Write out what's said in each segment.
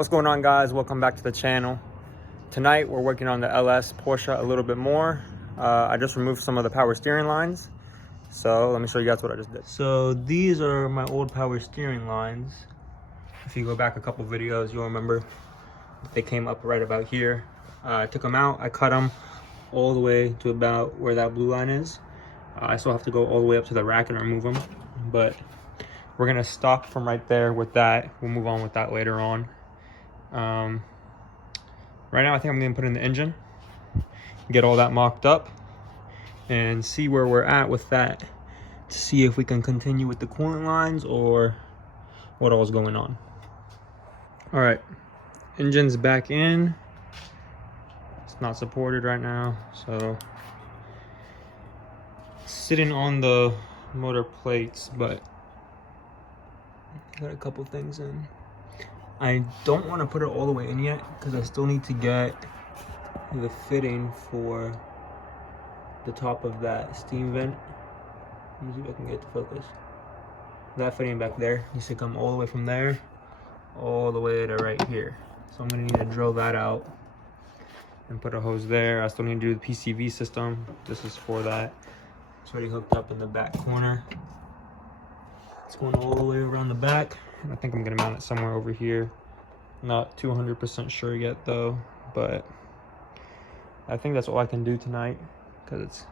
What's going on, guys? Welcome back to the channel. Tonight we're working on the LS Porsche a little bit more. I just removed some of the power steering lines, so let me show you guys what I just did. So these are my old power steering lines. If you go back a couple videos, you'll remember they came up right about here. I took them out, I cut them all the way to about where that blue line is. I still have to go all the way up to the rack and remove them, but we're gonna stop from right there with that. We'll move on with that later on. Right now I think I'm gonna put in the engine, get all that mocked up, and see where we're at with that, to see if we can continue with the coolant lines or what all's going on. All right, engine's back in. It's not supported right now, so it's sitting on the motor plates, but got a couple things in. I don't want to put it all the way in yet because I still need to get the fitting for the top of that steam vent. Let me see if I can get it to focus. That fitting back there needs to come all the way from there all the way to right here. So I'm gonna need to drill that out and put a hose there. I still need to do the PCV system. This is for that. It's already hooked up in the back corner. It's going all the way around the back. I think I'm gonna mount it somewhere over here. Not 200% sure yet though, but I think that's all I can do tonight because it's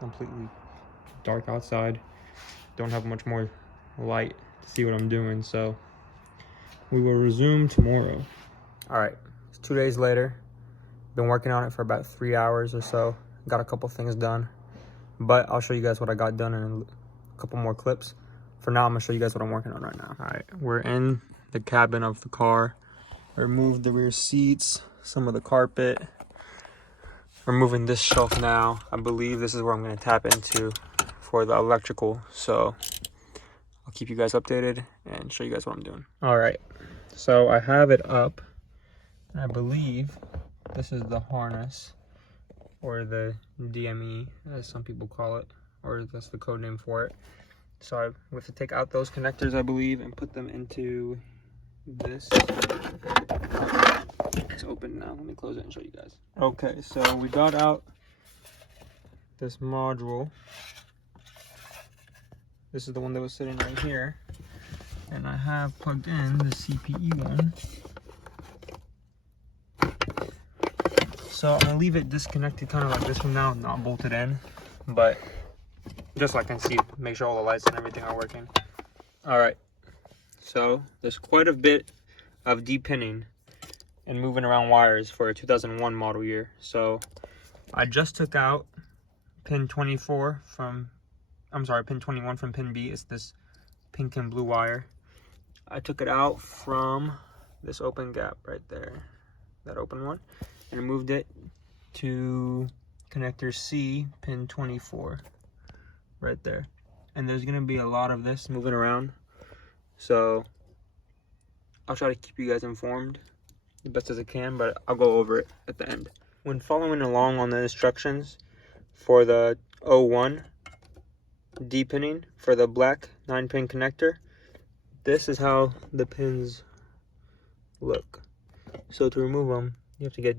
completely dark outside. Don't have much more light to see what I'm doing, so we will resume tomorrow. All right, it's 2 days later. Been working on it for about 3 hours or so. Got a couple things done, but I'll show you guys what I got done in a couple more clips. For now, I'm gonna show you guys what I'm working on right now. All right, we're in the cabin of the car. Removed the rear seats, some of the carpet. Removing this shelf now. I believe this is where I'm gonna tap into for the electrical. So I'll keep you guys updated and show you guys what I'm doing. All right, so I have it up. I believe this is the harness, or the DME, as some people call it, or that's the code name for it. So I have to take out those connectors, I believe, and put them into this. It's open now. Let me close it and show you guys. Okay, so we got out this module. This is the one that was sitting right here. And I have plugged in the CPE one. So I'm gonna leave it disconnected kind of like this from now, not bolted in, but just so I can see, make sure all the lights and everything are working. All right, so there's quite a bit of depinning and moving around wires for a 2001 model year. So I just took out pin 24 from, I'm sorry, pin 21 from pin B. It's this pink and blue wire. I took it out from this open gap right there, that open one, and I moved it to connector C, pin 24, right there. And there's gonna be a lot of this moving around, so I'll try to keep you guys informed the best as I can, but I'll go over it at the end. When following along on the instructions for the 01 D-pinning for the black 9-pin connector, this is how the pins look. So to remove them, you have to get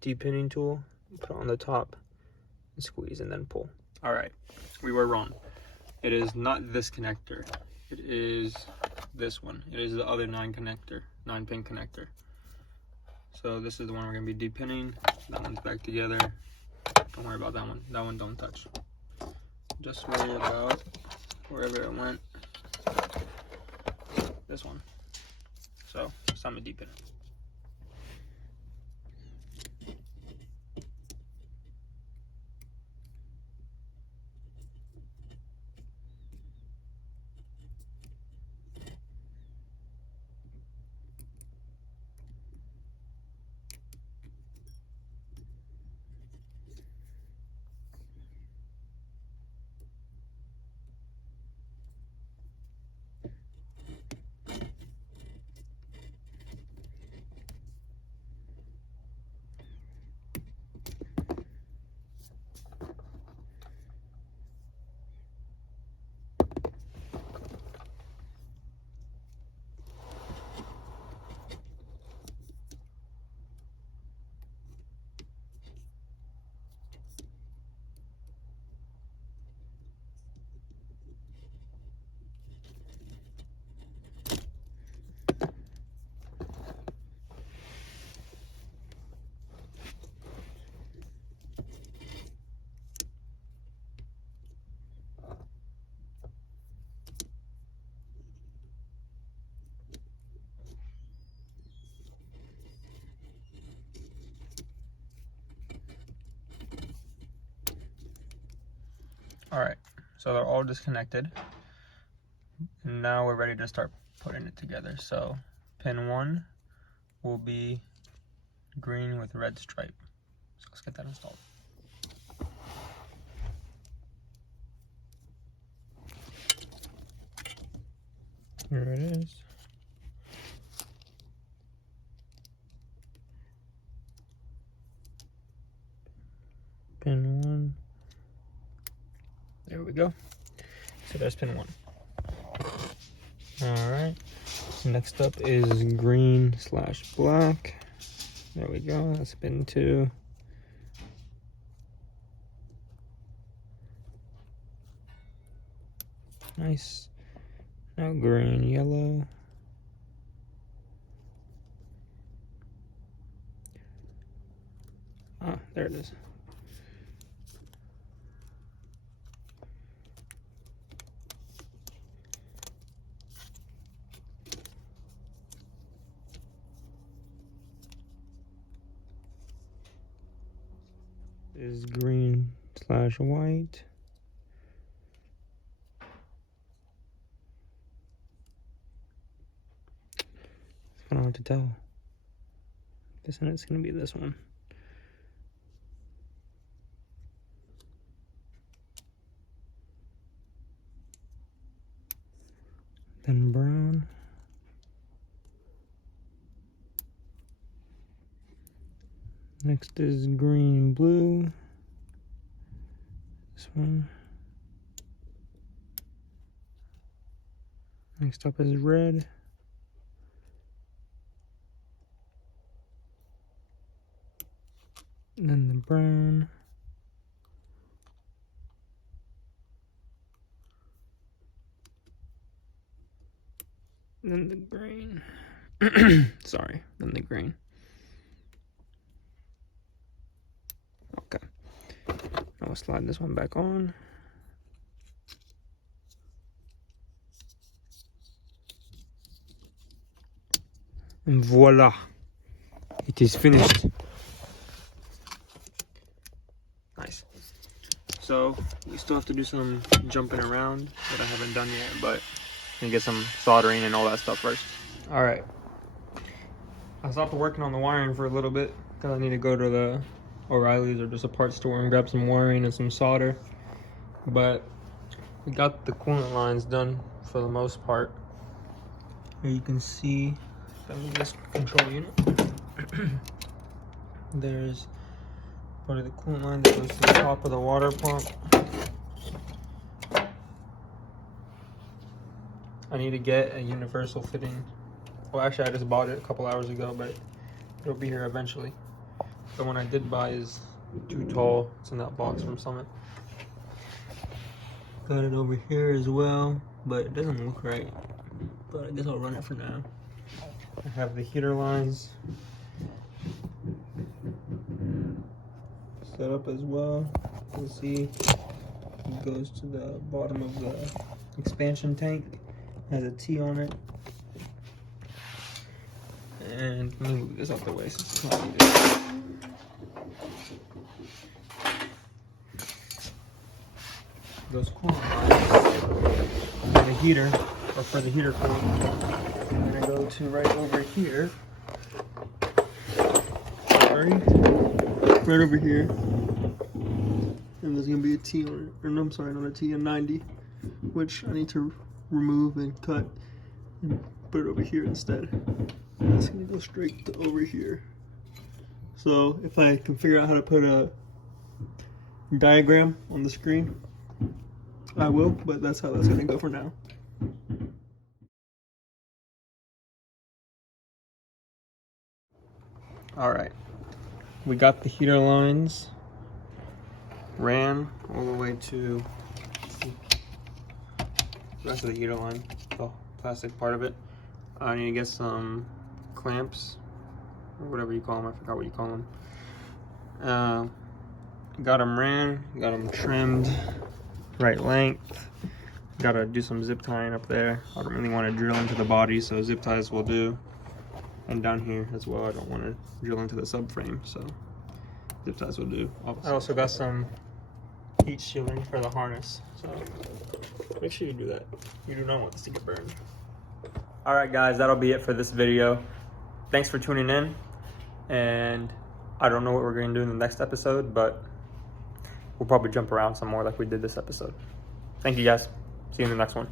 D-pinning tool, put it on the top, and squeeze and then pull. All right, we were wrong. It is not this connector. It is this one. It is the other 9-pin connector. So this is the one we're gonna be depinning. That one's back together. Don't worry about that one. That one don't touch. Just worry about wherever it went. This one. So it's time to depin it. All right, so they're all disconnected. And now we're ready to start putting it together. So pin 1 will be green with red stripe. So let's get that installed. Here it is. Pin 1. There we go. So there's pin 1. All right. Next up is green/black. There we go. That's pin 2. Nice. Now green, yellow. Ah, there it is. Is green/white. It's kind of hard to tell. Guessing it's gonna be this one. Then brown. Next is green/blue. This one. Next up is red. And then the brown. And then the green. Sorry, then the green. Okay. Now we'll slide this one back on. And voila, it is finished. Nice. So we still have to do some jumping around that I haven't done yet, but I'm gonna get some soldering and all that stuff first. All right. I stopped working on the wiring for a little bit because I need to go to the O'Reilly's or just a parts store and grab some wiring and some solder. But we got the coolant lines done for the most part. Here you can see this control unit. There's part of the coolant line that goes to the top of the water pump. I need to get a universal fitting. Well, actually, I just bought it a couple hours ago, but it'll be here eventually. The one I did buy is too tall. It's in that box from Summit. Got it over here as well, but it doesn't look right. But I guess I'll run it for now. I have the heater lines set up as well. You'll see it goes to the bottom of the expansion tank. It has a T on it. And let me move this out the way since it's not needed. Those coolant lines for the heater, or for the heater coolant, I'm gonna go to right over here. Sorry, right over here. And there's gonna be a T on it, or no, I'm sorry, not a T, a 90, which I need to remove and cut and put it over here instead. It's gonna go straight to over here. So if I can figure out how to put a diagram on the screen, I will, but that's how that's gonna go for now. All right, we got the heater lines ran all the way to the rest of the heater line, the plastic part of it. I need to get some clamps or whatever you call them. I forgot what you call them. Got them ran, got them trimmed right length. Got to do some zip tying up there. I don't really want to drill into the body, so zip ties will do. And down here as well, I don't want to drill into the subframe, so zip ties will do. I also got some heat shielding for the harness. So make sure you do that. You do not want this to get burned. All right, guys, that'll be it for this video. Thanks for tuning in. And I don't know what we're going to do in the next episode, but we'll probably jump around some more like we did this episode. Thank you, guys. See you in the next one.